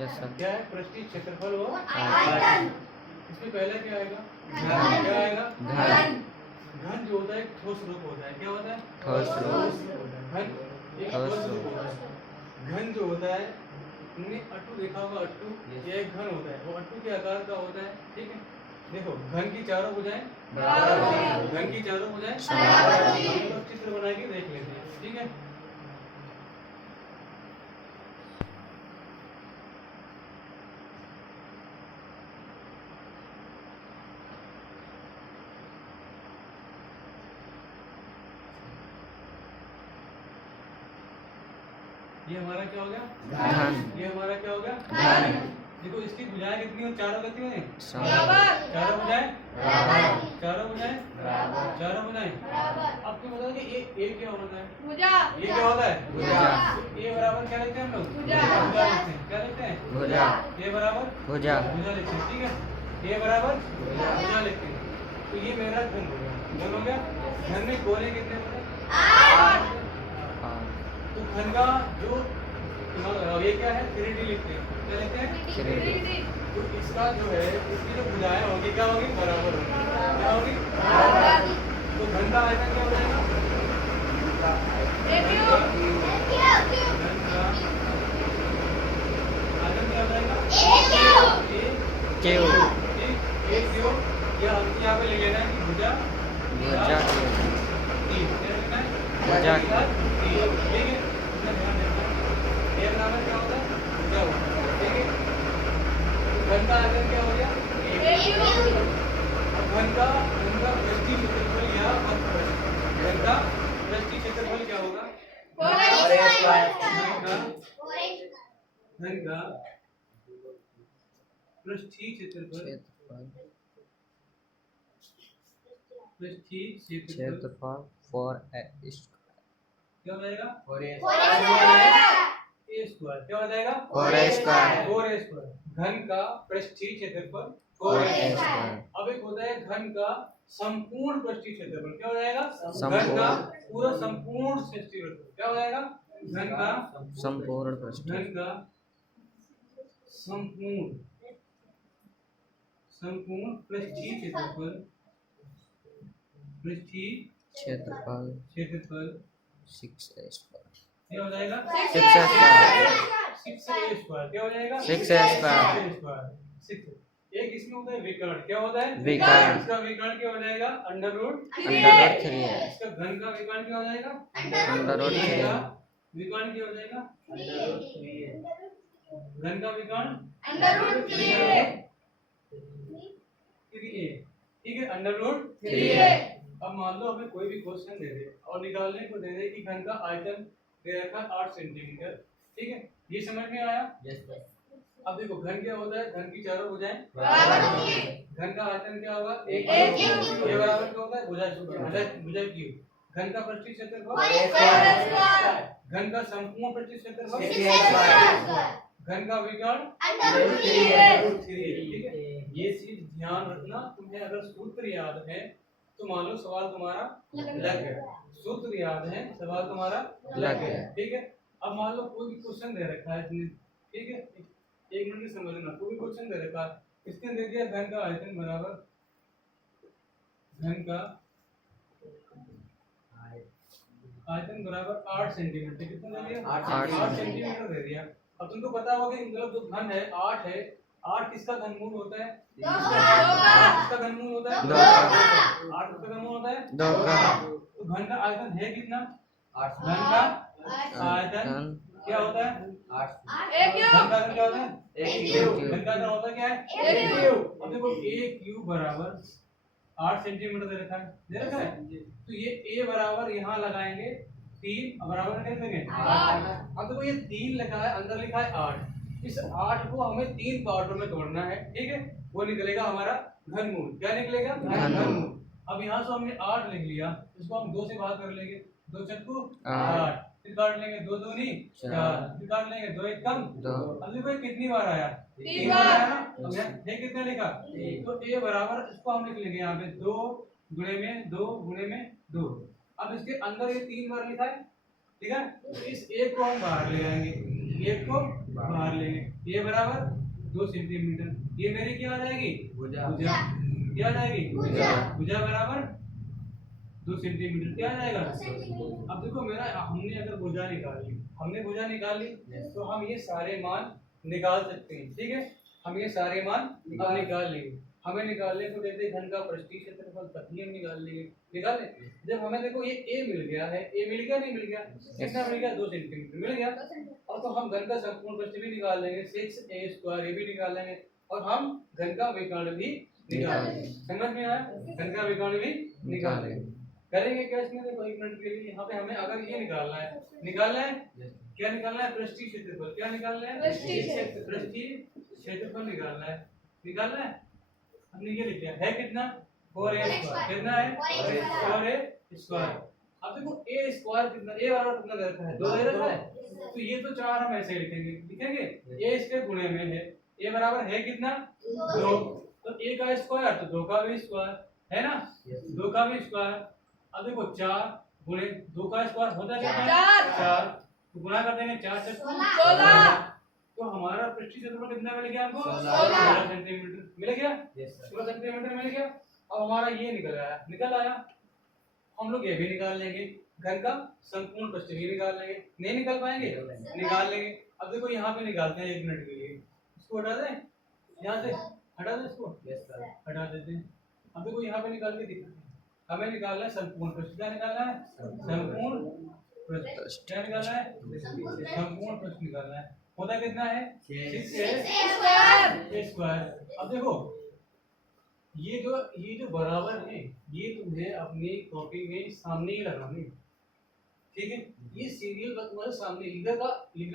Yes sir. क्या है पृष्ठीय क्षेत्रफल और आयतन। इसमें पहले क्या आएगा? क्या आएगा? घन। घन जो होता है एक ठोस रूप होता है। क्या होता है? ठोस रूप। घन एक ठोस ठोस रूप रूप। होता है। घन जो होता है तुमने अट्टू देखा होगा, अट्टू ये एक घन होता है, वो अट्टू के आकार का होता है। ठीक है, देखो घन की चारों भुजाएं बराबर होती हैं। घन की चारों भुजाएं समान होती हम लोग चित्र बना के देख लेते हैं। ठीक है, ये हमारा क्या हो गया? घन। ये हमारा क्या हो गया? घन। देखो इसकी भुजाएं कितनी हो? चारों कितनी हो? बराबर। चारों भुजाएं बराबर। चारों भुजाएं बराबर। चारों भुजाएं। अब तुम बताओ कि ये क्या होता है? भुजा। ये क्या होता है? भुजा। ये बराबर क्या लिखते हैं हम लोग? भुजा। भुजा लिखते हैं। क्या लिखते हैं? भुजा। ये बराबर भुजा। भुजा लिखते हैं। ठीक है, ये बराबर भुजा लिखते हैं। तो ये मेरा घन हो गया। घन हो गया। घन में कोने कितने बने? 8। तो घन का जो ये क्या है? 3D लिखते हैं। क्या लिखते हैं? 3D। तो इसका जो है इसकी जो भुजाएं होगी क्या होगी? बराबर होगी। क्या होगी? तो घन का आयतन क्या हो जाएगा? घन का आयतन क्या हो जाएगा? क्यों? एक क्यों? या हम यहाँ पे ले लेना है कि भुजा भुजा क्यों? 3। क्या लिखना है? भुजा क्यों? 3। ठीक है, इतना ध्यान देना। ये बराबर क्या होता है? भुजा होता है। ठीक है, घन का आयतन क्या हो गया? 1। अब घन का पृष्ठीय क्षेत्रफल या अपपृष्ठ। घन का पृष्ठीय क्षेत्रफल क्या होगा? घन का पृष्ठीय क्षेत्रफल क्षेत्रफल 4a क्या हो जाएगा? a square. क्या हो जाएगा? 4a square. 4a square. घन का पृष्ठीय क्षेत्रफल 4a 4a स्क्वायर। स्क्वायर। अब एक होता है घन का संपूर्ण पृष्ठीय क्षेत्रफल। क्या हो जाएगा? संपूर्ण। घन का पूरा संपूर्ण पृष्ठीय क्षेत्रफल। क्या हो जाएगा? घन का संपूर्ण पृष्ठ। घन का संपूर्ण पृष्ठीय क्षेत्रफल क्षेत्रफल 6a स्क्वायर। क्या हो जाएगा? 6a square. 6a square. क्या हो जाएगा? 6a square. 6। एक इसमें होता है विकर्ण। क्या होता है? विकर्ण। इसका विकर्ण क्या हो जाएगा? Under root 3a। इसका घन का विकर्ण क्या हो जाएगा? Under root 3a। का विकर्ण क्या हो जाएगा? घन का विकर्ण 3a। ठीक है, अंडर रूट 3a। अब मान लो हमें कोई भी क्वेश्चन दे दे और निकालने को दे दे कि घन का आयतन दे रखा 8 सेंटीमीटर। ठीक है, ये समझ में आया? अब देखो घन क्या होता है? घन की चारों भुजाएं बराबर होंगी। घन का आयतन क्या होगा? 1 क्यूब। ये बराबर क्या होता है? भुजा क्यूब। घन का पृष्ठीय क्षेत्रफल घन का संपूर्ण पृष्ठीय क्षेत्रफल घन का विकर्ण √3। ठीक है, ये चीज ध्यान रखना। तुम्हें अगर सूत्र याद है तो मान लो सवाल तुम्हारा लग गया। सूत्र याद है, सवाल तुम्हारा लग गया। ठीक है, अब मान लो कोई भी क्वेश्चन दे रखा है इसने। ठीक है, एक मिनट में समझना। कोई भी क्वेश्चन दे रखा है, इसने दे दिया घन का आयतन बराबर घन का आयतन बराबर 8 सेंटीमीटर। कितना दे दिया? 8 सेंटीमीटर दे दिया। अब तुमको पता होगा कि मतलब जो घन है 8 है। 8 किसका घनमूल होता है? 2 किसका घनमूल होता है? 2 8 किसका घनमूल होता है? 2 का। तो घन का आयतन है कितना? 8। घन का आयतन क्या होता है? 8। घन का आयतन क्या होता है? 1 क्यूब। घन का आयतन होता क्या है? 1 क्यूब। अब देखो 1 क्यूब बराबर 8 सेंटीमीटर दे रखा है। तो ये a बराबर यहाँ लगाएंगे 3 बराबर कर देंगे 8। अब देखो ये 3 लिखा है, अंदर लिखा है 8। इस 8 को हमें 3 पार्टों में तोड़ना है। ठीक है, वो निकलेगा हमारा घनमूल। क्या निकलेगा? घनमूल। अब यहाँ से हमने 8 लिख लिया, इसको हम 2 से भाग कर लेंगे। 2 चक्कू 8, फिर काट लेंगे 2 दूनी 4, फिर काट लेंगे 2 1 कम 2। अब देखो कितनी बार आया? 3 बार आया ना। अब ये कितना लिखा? तो a बराबर इसको हम लिख लेंगे यहाँ पे 2 गुणे में 2 गुणे में 2। अब इसके अंदर ये 3 बार लिखा है ठीक है। तो इस एक को हम बाहर ले आएंगे, एक को बाहर लेंगे, ये बराबर 2 सेंटीमीटर। ये मेरी क्या आ जाएगी? भुजा। भुजा क्या आ जाएगी? भुजा। भुजा बराबर 2 सेंटीमीटर क्या आ जाएगा? अब देखो मेरा, हमने अगर भुजा निकाल ली, हमने भुजा निकाल ली, तो हम ये सारे मान निकाल सकते हैं। ठीक है, हम ये सारे मान अब निकाल लेंगे। हमें निकालने को देते घन का पृष्ठीय क्षेत्रफल, तभी हम निकाल लेंगे। निकाल ले, जब हमें देखो ये a मिल गया है, a मिल गया नहीं मिल गया? कितना मिल गया? 2 सेंटीमीटर मिल गया। और तो हम घन का संपूर्ण पृष्ठ भी निकाल लेंगे, 6a² ये भी निकाल लेंगे, और हम घन का विकर्ण भी निकाल लेंगे। समझ में आया? घन का विकर्ण भी निकाल लेंगे। करेंगे क्या इसमें? देखो 1 मिनट के लिए यहाँ पे हमें अगर ये निकालना है, क्या निकालना है? पृष्ठीय क्षेत्रफल। क्या निकालना है? पृष्ठीय क्षेत्रफल निकालना है। हमने ये लिख लिया है, कितना? 4a²। कितना है? 4a²। अब देखो a² कितना, a बराबर कितना दे रखा है? 2 दे रखा है, तो ये तो 4 हम ऐसे लिखेंगे a इसके गुणे में है, a बराबर है कितना? 2। तो a का स्क्वायर तो 2 का भी स्क्वायर है ना, 2 का भी स्क्वायर। अब देखो 4 गुणे 2 का स्क्वायर होता है कितना? 4। तो गुणा कर देंगे 4 से 16। तो हमारा पृष्ठीय क्षेत्रफल कितना मिल गया हमको? 16 सेंटीमीटर मिल गया। 16 सेंटीमीटर मिल गया। अब हमारा ये निकल आया। हम लोग ये भी निकाल लेंगे, घन का संपूर्ण पृष्ठ भी निकाल लेंगे। नहीं निकाल पाएंगे? निकाल लेंगे। अब देखो यहाँ पे निकालते हैं 1 मिनट के लिए, इसको हटा दें, यहाँ से हटा दें, इसको हटा देते हैं। अब देखो यहाँ पे निकाल के दिखाते हैं। हमें निकालना है संपूर्ण पृष्ठ। क्या निकालना है? संपूर्ण पृष्ठ। क्या निकालना है? संपूर्ण पृष्ठ निकालना है। होता कितना है? 6a²। अब देखो ये जो बराबर है, ये तुम्हें अपनी कॉपी में सामने ही लगानी, ठीक है। ये सीरियल तुम्हारे सामने लिखना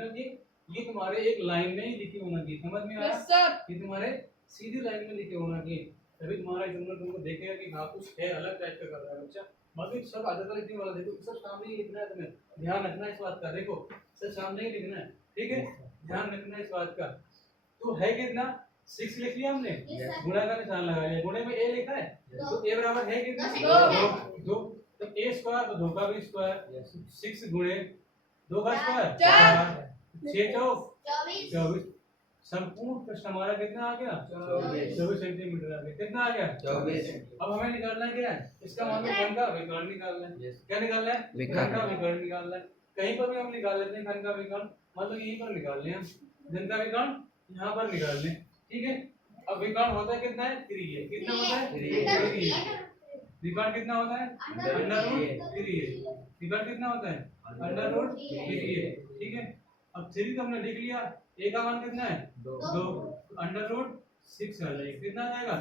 चाहिए, ये तुम्हारे एक लाइन में ही लिखे होना चाहिए। समझ में आया? ये तुम्हारे सीधी लाइन में लिखे होना चाहिए, तभी तुम्हारा एग्जामिनर तुमको देखेगा कि हाँ कुछ है, अलग टाइप का कर रहा है बच्चा। बाकी सब आधा लिखने वाला, देखो सब सामने ही लिखना है, तुम्हें ध्यान रखना है इस बात का। देखो सब सामने ही लिखना है, ठीक है, ध्यान रखना है इस बात का। तो है कितना? 6 लिख लिया हमने, गुणा का निशान लगा लिया, गुणे में a लिखा है, तो a बराबर है कितना? 2। तो a² तो 2 का भी स्क्वायर, 6 गुणे 2 का स्क्वायर 4, 6 चौक 24। संपूर्ण पृष्ठ हमारा कितना आ गया? 24 सेंटीमीटर आ गया। कितना आ गया? 24। अब हमें निकालना है क्या है? इसका मतलब घन का विकर्ण निकालना है। क्या निकालना है? घन का विकर्ण निकालना है। कहीं पर भी हम निकाल लेते हैं घन का विकर्ण, मतलब यहीं पर निकाल लें हम, घन का विकर्ण यहाँ पर निकाल लें, ठीक है। अब विकर्ण होता है कितना है? 3 है। कितना होता है? 3। विकर्ण कितना होता है? √3। विकर्ण कितना होता है? √3, ठीक है। अब 3 तो हमने लिख लिया, a का मान कितना है? 2। √6 आ जाएगा। कितना आ जाएगा?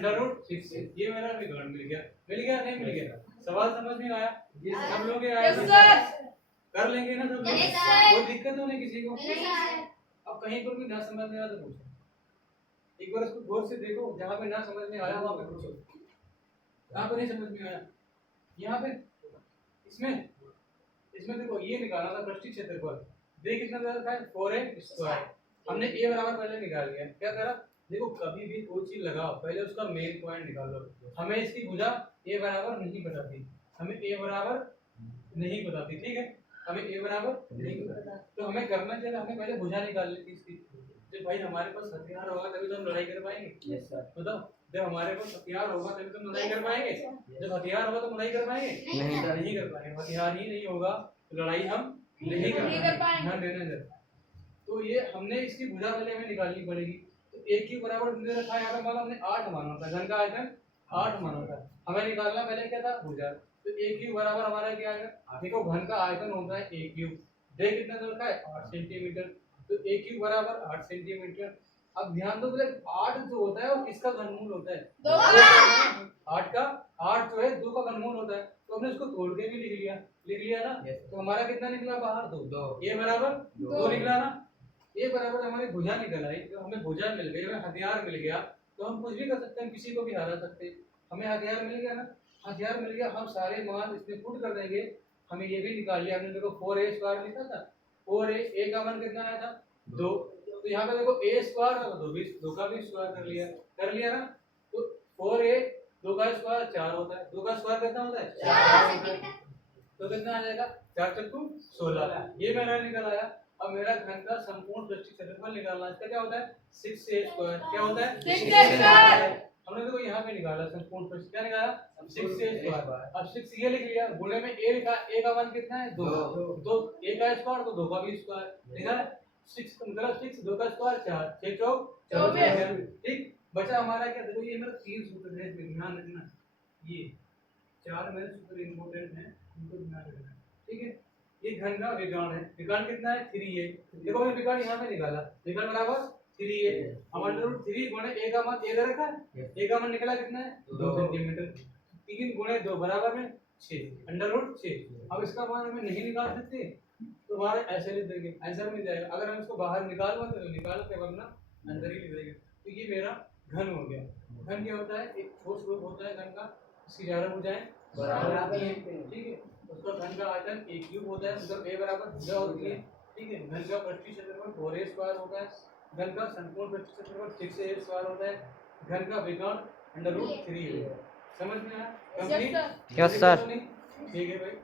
√6। ये मेरा विकर्ण मिल गया। नहीं मिल गया? सवाल समझ में आया? सब लोग आया कर लेंगे ना सब लोग, कोई दिक्कत तो नहीं किसी को? अब कहीं पर भी ना समझ में आया तो पूछो, एक बार इसको गौर से देखो, जहाँ पे ना समझ में आया वहाँ पे पूछो। कहाँ पे नहीं समझ में आया? यहाँ पे इसमें देखो ये निकालना था पृष्ठीय क्षेत्रफल, देख कितना दे रखा है? 4a²। हमने a बराबर पहले निकाल लिया। क्या करा? देखो कभी भी कोई चीज लगाओ पहले उसका मेन पॉइंट निकालो। हमें इसकी भुजा a बराबर नहीं पता थी, हमें a बराबर नहीं पता थी, ठीक है, हमें a बराबर नहीं पता, तो हमें करना चाहिए, हमें पहले भुजा निकाल ली थी इसकी। जब भाई हमारे पास हथियार होगा तभी तो हम लड़ाई कर पाएंगे। बताओ, जब हमारे पास हथियार होगा तभी तो हम लड़ाई कर पाएंगे। जब हथियार होगा तो लड़ाई कर पाएंगे? नहीं कर पाएंगे। हथियार ही नहीं होगा तो लड़ाई हम नहीं कर पाएंगे। ध्यान देना जरा। तो ये हमने इसकी भुजा पहले हमें निकालनी पड़ेगी। तो एक ही बराबर दे रखा है, यहाँ पे मान हमने 8 माना था, घन का आयतन 8 माना था, हमें निकालना पहले क्या था? भुजा। तो एक क्यूब बराबर हमारा क्या आएगा? देखो घन का आयतन होता है a क्यूब, देख कितना दे रखा है? 8 सेंटीमीटर, तो a क्यूब बराबर 8 सेंटीमीटर। अब ध्यान दो, 8 जो होता है वो किसका घनमूल होता है? 8 जो है 2 का घनमूल होता है, तो हमने उसको तोड़ के भी लिख लिया ना। तो हमारा कितना निकला बाहर? 2। a बराबर 2 निकला ना। a बराबर हमारी भुजा निकल आई, तो हमें भुजा मिल गई, हमें हथियार मिल गया, तो हम कुछ भी कर सकते हैं, किसी को भी हरा सकते हैं। हमें हथियार मिल गया ना, हथियार मिल गया, हम सारे मान इसमें पुट कर देंगे। हमें ये भी निकाल लिया हमने, देखो 4a² लिखा था, 4a का मान कितना आया था? 2। तो यहाँ पे देखो a² था, 2 का भी स्क्वायर कर लिया ना। तो 4a 2 का स्क्वायर 4 होता है, 2 का स्क्वायर कितना होता है? 4 होता है। तो कितना आ जाएगा? 4 चक्कू 16, ये मेरा निकल आया। अब मेरा घन का संपूर्ण पृष्ठीय क्षेत्रफल निकालना है। इसका क्या होता है 6a स्क्वायर। क्या होता है 6a स्क्वायर। हमने देखो यहाँ पे निकाला संपूर्ण पृष्ठ, क्या निकाला 6a स्क्वायर। अब 6 ये लिख लिया, गुणे में a लिखा, a का मान कितना है 2, तो a का स्क्वायर तो 2 का भी स्क्वायर लिखा है। 6 मतलब 6 2 का स्क्वायर 4, 6 चौक 24। ठीक, बचा हमारा क्या, देखो ये मेरा 3 सूत्र है, ध्यान रखना। ये 4 मेरे सूत्र इंपॉर्टेंट है, इनको ध्यान रखना। ठीक है, ये घन का विकर्ण है। विकर्ण कितना है 3a। देखो मैं विकर्ण यहाँ पे निकाला, विकर्ण बराबर 3a। अब √3 गुणे a का मान a दे रखा है, a का मान निकला कितना है 2 सेंटीमीटर। 3 गुणे 2 बराबर में 6, √6। अब इसका मान हमें नहीं निकाल सकते तो बाहर ऐसे लिख देंगे, आंसर मिल जाएगा। अगर हम इसको बाहर निकालवाते तो निकाल के, वरना अंदर ही लिख देंगे। तो ये मेरा घन हो गया। घन क्या होता है, एक ठोस रूप होता है घन का, इसकी ज्यादा भुजाएं बराबर है। ठीक है, उसका घन का आयतन a क्यूब होता है, मतलब a बराबर भुजा होती है। ठीक है, घन का पृष्ठीय क्षेत्रफल 4a स्क्वायर होता है, घन का संपूर्ण पृष्ठीय क्षेत्रफल 6a स्क्वायर होता है, घन का विकर्ण √3 है। समझ में आया? कंप्लीट? Yes sir. ठीक है भाई।